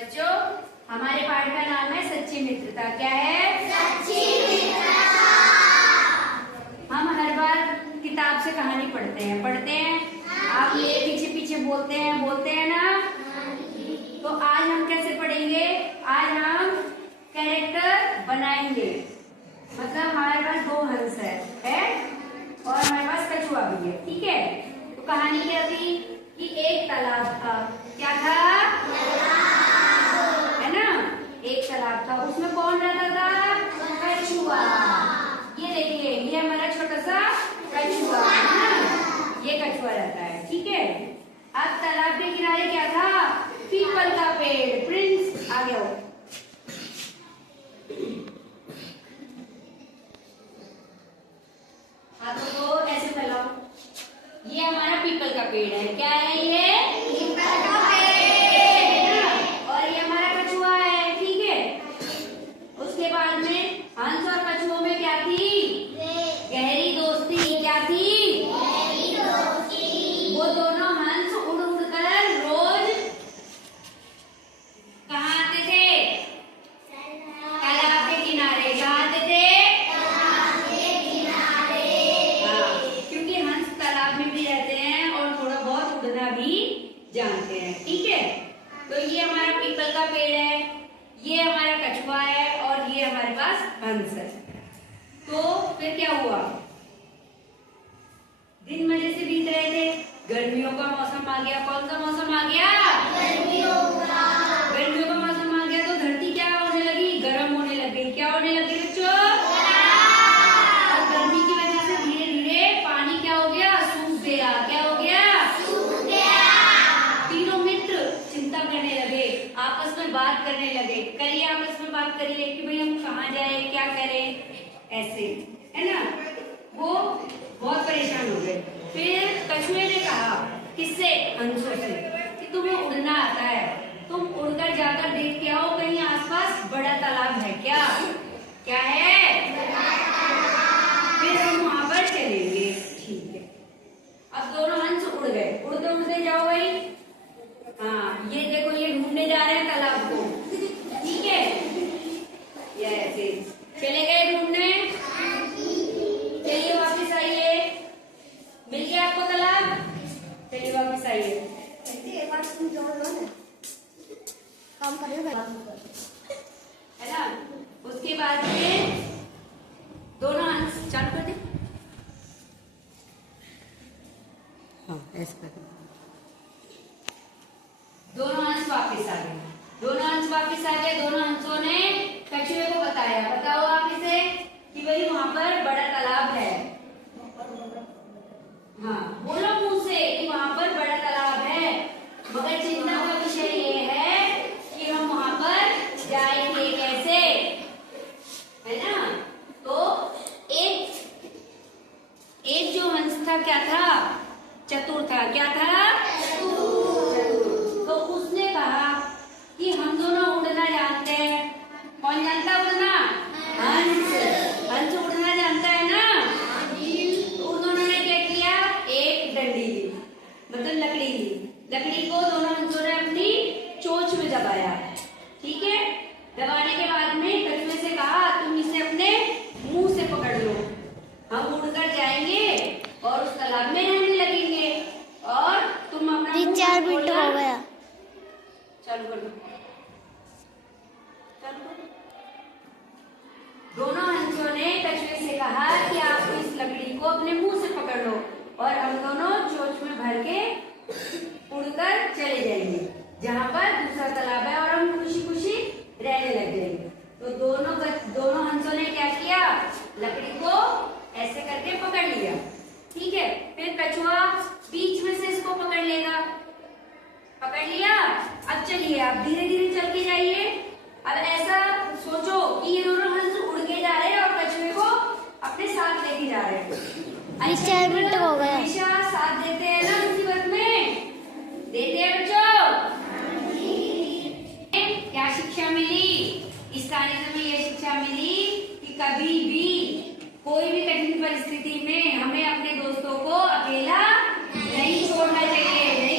बच्चों, हमारे पाठ का नाम है सच्ची मित्रता। क्या है? सच्ची मित्रता। हम हर बार किताब से कहानी पढ़ते हैं। आप ये पीछे पीछे बोलते हैं ना। तो आज हम कैसे पढ़ेंगे? आज हम कैरेक्टर बनाएंगे। मतलब हमारे पास दो हंस है और हमारे पास कछुआ भी है। ठीक है, तो कहानी क्या थी कि एक तालाब था। क्या था? है ना, एक तालाब था, उसमें कौन रहता था? कछुआ। ये देखिए, ये हमारा छोटा सा कछुआ है ना, ये कछुआ रहता है। ठीक है, अब तालाब के किनारे क्या था? पीपल का पेड़। प्रिंस आ गया। हाथों को ऐसे फैलाओ। ये हमारा पीपल का पेड़ है। क्या है ये? पीपल का पेड़। और ये हमारा कछुआ है। ठीक है, उसके बाद में हंस और कछुओं में क्या थी? गहरी दोस्ती। क्या थी? गहरी दोस्ती। वो दोनों हंस उड़ उड़ कर रोज कहाँ आते थे? तालाब के किनारे। कहाँ आते थे? तालाब के किनारे। हाँ, क्योंकि हंस तालाब में भी रहते हैं और थोड़ा बहुत उड़ना भी जानते हैं। ठीक है, तो ये हमारा पीपल का पेड़ है, ये हमारा कछुआ है और ये हमारे पास हंस है। तो फिर क्या हुआ? दिन मजे से बीत रहे थे। गर्मियों का मौसम आ गया। कौन सा मौसम आ गया? गर्मियों का। गर्मियों का मौसम आ गया तो धरती क्या होने लगी? गर्म होने लग गई। क्या होने लगी बच्चों? और गर्मी की वजह से धीरे धीरे पानी क्या हो गया? सूख गया। क्या हो गया? सूख गया। तीनों मित्र चिंता करने लगे, आपस में बात करने लगे। करिए, आपस में बात करिए कि भाई हम कहाँ जाए, क्या करें, ऐसे, है ना। वो बहुत परेशान हो गए। फिर कछुए ने कहा, किससे? हंसों से, कि तुम्हें उड़ना आता है, तुम उड़कर जाकर देख के आओ कहीं आसपास बड़ा तालाब है क्या? क्या है? फिर हम वहां पर चलेंगे। ठीक है, अब दोनों हंस उड़ गए। उड़ते उड़ते जाओ भाई। हाँ, ये देखो, ये ढूंढने जा रहे हैं तालाब को। ठीक है, ये ऐसे चले गए ढूंढने। चलिए वापस आइए। मिल गया आपको तालाब? चलिए वापस आइए। काम करेगा है ना, उसके बाद में दोनों हंस चालू कर दे। हाँ, ऐसे कर दे। दोनों हंस वापस आ गए। दोनों हंसों ने कछुए को बताया। बताओ आप इसे कि भाई वहां पर बड़ा तालाब है। हाँ, बोलो मुंह से कि वहां पर बड़ा तालाब है, मगर चिंता का विषय ये है कि हम वहां पर जाएंगे कैसे, है ना। तो एक जो हंस था क्या था? चतुर था। क्या था? तो उसने कहा कि हम दोनों उड़ना जानते हैं। कौन जानता है उड़ना? हंस उड़ना जानता है ना। तो उन दोनों ने क्या किया? एक डंडी ली, मतलब लकड़ी ली। लकड़ी को दोनों हंसों ने अपनी चोंच में दबाया। ठीक है, दबाने के बाद में कछुए से कहा, तुम इसे अपने मुंह से पकड़ लो, हम उड़कर जाएंगे और उस तालाब में रहने लगेंगे और तुम अपना मुंह 3-4 मिनट खोलना। हो गया। चालू कर दो। दोनों हंसों ने कछुए से कहा कि आप इस लकड़ी को अपने मुंह से पकड़ लो और हम दोनों चोंच में भर के उड़कर चले जाएंगे जहां पर दूसरा तालाब है और हम खुशी खुशी रहने लग जाएंगे। तो दोनों हंसों ने क्या किया? लकड़ी को ऐसे करके पकड़ लिया। ठीक है, फिर कछुआ बीच में से इसको पकड़ लेगा। पकड़ लिया। अब चलिए, आप धीरे धीरे चल के जाइए। अब ऐसा सोचो कि ये दोनों हंस उड़ के जा रहे हैं और कछुए को अपने साथ लेके जा रहे हैं। 4 मिनट हो गया। हमेशा साथ देते हैं ना मुसीबत में? देते हैं बच्चों? क्या शिक्षा मिली इस कहानी से? हमें ये शिक्षा मिली कि कभी भी कोई भी कठिन परिस्थिति में हमें अपने दोस्तों को अकेला नहीं छोड़ना चाहिए।